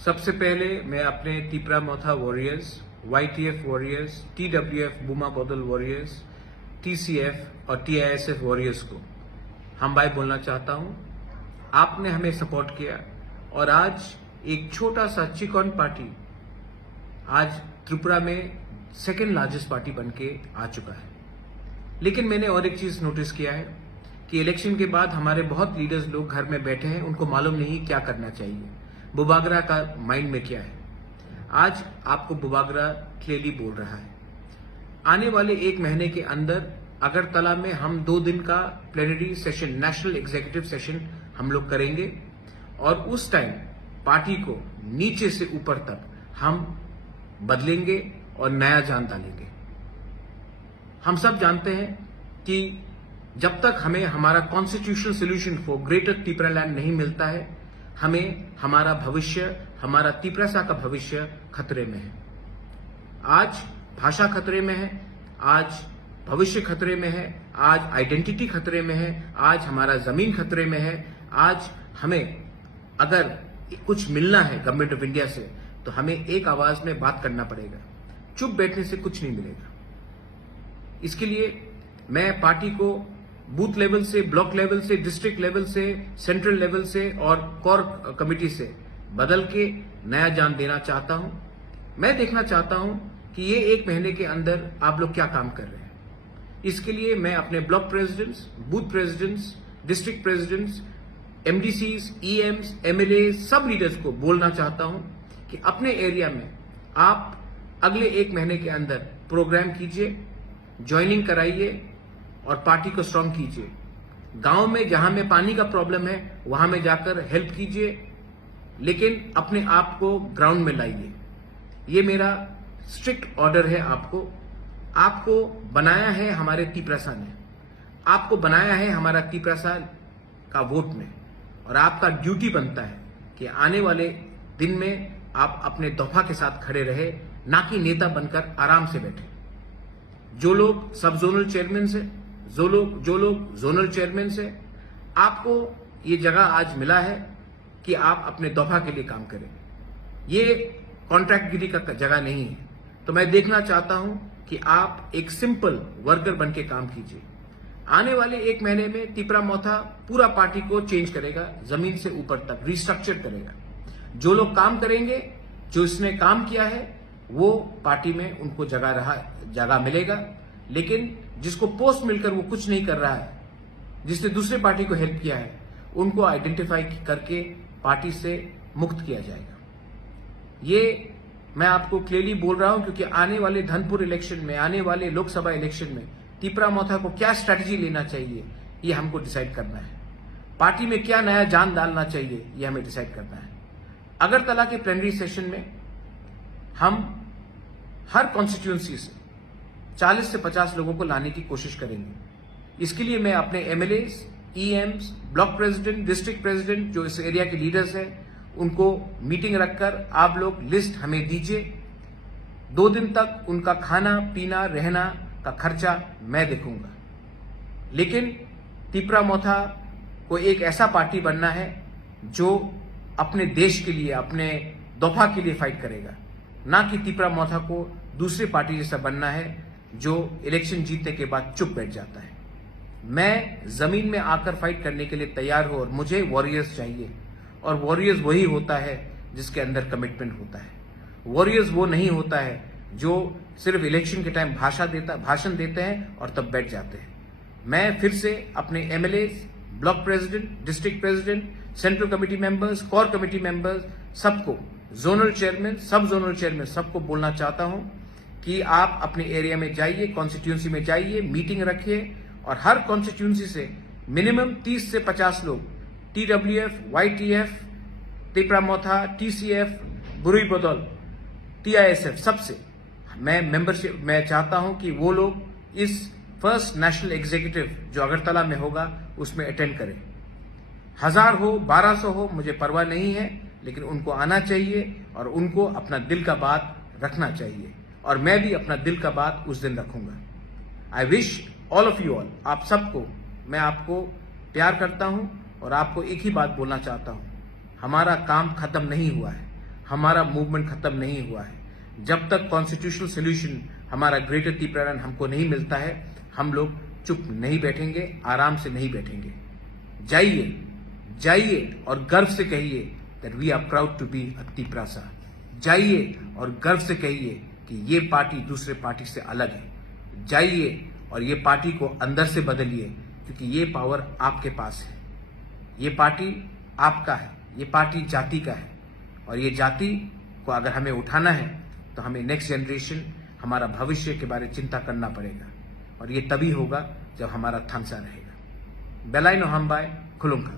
सबसे पहले मैं अपने तिपरा मोथा वॉरियर्स, YTF वॉरियर्स, TWF बूमा बदल वॉरियर्स, TCF और TISF वॉरियर्स को हम भाई बोलना चाहता हूं। आपने हमें सपोर्ट किया और आज एक छोटा सा चिकन पार्टी आज त्रिपुरा में सेकेंड लार्जेस्ट पार्टी बनके आ चुका है। लेकिन मैंने और एक चीज नोटिस किया है कि इलेक्शन के बाद हमारे बहुत लीडर्स लोग घर में बैठे हैं, उनको मालूम नहीं क्या करना चाहिए, बुबागरा का माइंड में क्या है। आज आपको बुबागरा क्लियरली बोल रहा है। आने वाले एक महीने के अंदर अगरतला में हम 2 दिन का plenary session, national executive session हम लोग करेंगे और उस टाइम पार्टी को नीचे से ऊपर तक हम बदलेंगे और नया जान डालेंगे। हम सब जानते हैं कि जब तक हमें हमारा constitutional solution for greater Tipra land नहीं मिलता है, हमें हमारा भविष्य, हमारा तिपरासा का भविष्य खतरे में है। आज भाषा खतरे में है, आज भविष्य खतरे में है, आज आइडेंटिटी खतरे में है, आज हमारा जमीन खतरे में है। आज हमें अगर कुछ मिलना है गवर्नमेंट ऑफ इंडिया से तो हमें एक आवाज में बात करना पड़ेगा। चुप बैठने से कुछ नहीं मिलेगा। इसके लिए मैं पार्टी को बूथ लेवल से, ब्लॉक लेवल से, डिस्ट्रिक्ट लेवल से, सेंट्रल लेवल से और कोर कमेटी से बदल के नया जान देना चाहता हूं। मैं देखना चाहता हूं कि ये एक महीने के अंदर आप लोग क्या काम कर रहे हैं। इसके लिए मैं अपने block presidents, booth presidents, district presidents, MDCs, EMs, MLA सब लीडर्स को बोलना चाहता हूं कि अपने एरिया में आप अगले एक महीने के अंदर प्रोग्राम कीजिए, ज्वाइनिंग कराइए और पार्टी को स्ट्रांग कीजिए। गांव में जहां में पानी का प्रॉब्लम है वहां में जाकर हेल्प कीजिए, लेकिन अपने आप को ग्राउंड में लाइए। ये मेरा स्ट्रिक्ट ऑर्डर है आपको। आपको बनाया है हमारे तिपरासा ने, आपको बनाया है हमारा तिपरासा का वोट में, और आपका ड्यूटी बनता है कि आने वाले दिन में आप अपने दफा के साथ खड़े रहे, ना कि नेता बनकर आराम से बैठे। जो लोग सब जोनल चेयरमैन से, जो लोग जोनल चेयरमैन से, आपको ये जगह आज मिला है कि आप अपने दफा के लिए काम करें। ये कॉन्ट्रैक्टगिरी का जगह नहीं है। तो मैं देखना चाहता हूं कि आप एक सिंपल वर्कर बन के काम कीजिए। आने वाले एक महीने में तिपरा मोथा पूरा पार्टी को चेंज करेगा, जमीन से ऊपर तक रिस्ट्रक्चर करेगा। जो लोग काम करेंगे, जो इसने काम किया है, वो पार्टी में उनको जगह मिलेगा। लेकिन जिसको पोस्ट मिलकर वो कुछ नहीं कर रहा है, जिसने दूसरे पार्टी को हेल्प किया है, उनको आइडेंटिफाई करके पार्टी से मुक्त किया जाएगा। ये मैं आपको क्लियरली बोल रहा हूं क्योंकि आने वाले धनपुर इलेक्शन में, आने वाले लोकसभा इलेक्शन में तिपरा मोथा को क्या स्ट्रैटेजी लेना चाहिए, ये हमको डिसाइड करना है। पार्टी में क्या नया जान डालना चाहिए, ये हमें डिसाइड करना है। अगरतला के प्लेनरी सेशन में हम हर कॉन्स्टिट्यूएंसी से 40 से 50 लोगों को लाने की कोशिश करेंगे। इसके लिए मैं अपने MLAs, EMs, block president, district president, जो इस एरिया के लीडर्स हैं, उनको मीटिंग रखकर आप लोग लिस्ट हमें दीजिए। 2 दिन तक उनका खाना पीना रहना का खर्चा मैं देखूंगा। लेकिन तिपरा मोथा को एक ऐसा पार्टी बनना है जो अपने देश के लिए, अपने दफा के लिए फाइट करेगा, ना कि तिपरा मोथा को दूसरी पार्टी जैसा बनना है जो इलेक्शन जीतने के बाद चुप बैठ जाता है। मैं जमीन में आकर फाइट करने के लिए तैयार हूं और मुझे वॉरियर्स चाहिए। और वॉरियर्स वही होता है जिसके अंदर कमिटमेंट होता है। वॉरियर्स वो नहीं होता है जो सिर्फ इलेक्शन के टाइम भाषण देते हैं और तब बैठ जाते हैं। मैं फिर से अपने MLAs, block president, district president, central committee members, core committee members, सबको, जोनल चेयरमैन, सब जोनल चेयरमैन, सबको बोलना चाहता हूं कि आप अपने एरिया में जाइए, कॉन्स्टिट्यूंसी में जाइए, मीटिंग रखिए और हर कॉन्स्टिट्यूंसी से मिनिमम 30 से 50 लोग, TWF, YTF, तिपरा मोथा, TCF, बुरुई बदौल, TISF, सबसे मैं मेंबरशिप मैं चाहता हूं कि वो लोग इस फर्स्ट नेशनल एग्जीक्यूटिव जो अगरतला में होगा उसमें अटेंड करें। 1000 हो, 1200 हो, मुझे परवाह नहीं है, लेकिन उनको आना चाहिए और उनको अपना दिल का बात रखना चाहिए। और मैं भी अपना दिल का बात उस दिन रखूंगा। I wish all of you all, आप सबको, मैं आपको प्यार करता हूं और आपको एक ही बात बोलना चाहता हूं, हमारा काम खत्म नहीं हुआ है। हमारा मूवमेंट खत्म नहीं हुआ है। जब तक कॉन्स्टिट्यूशनल सोल्यूशन हमारा ग्रेटर त्रिपुरालैंड हमको नहीं मिलता है, हम लोग चुप नहीं बैठेंगे, आराम से नहीं बैठेंगे। जाइए, जाइए और गर्व से कहिए that we are proud to be a Tripura. जाइए और गर्व से कहिए कि ये पार्टी दूसरे पार्टी से अलग है। जाइए और ये पार्टी को अंदर से बदलिए, क्योंकि ये पावर आपके पास है। ये पार्टी आपका है, ये पार्टी जाति का है, और ये जाति को अगर हमें उठाना है तो हमें नेक्स्ट जनरेशन, हमारा भविष्य के बारे में चिंता करना पड़ेगा, और ये तभी होगा जब हमारा थांसा रहेगा। बेलाइनो हमबाय खुलुंका।